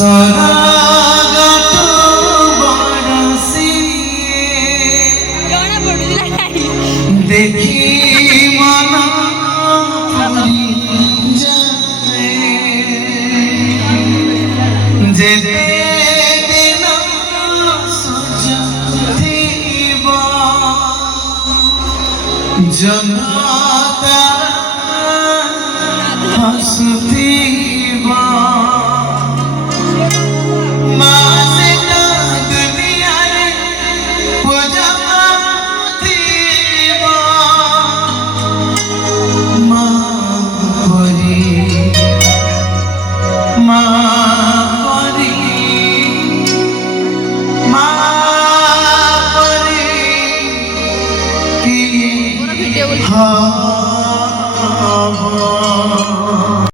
সরাগত বরসি দেখি মন পুরি যায় যেতে দিন সুজথিব জনতা হাসুথিব মা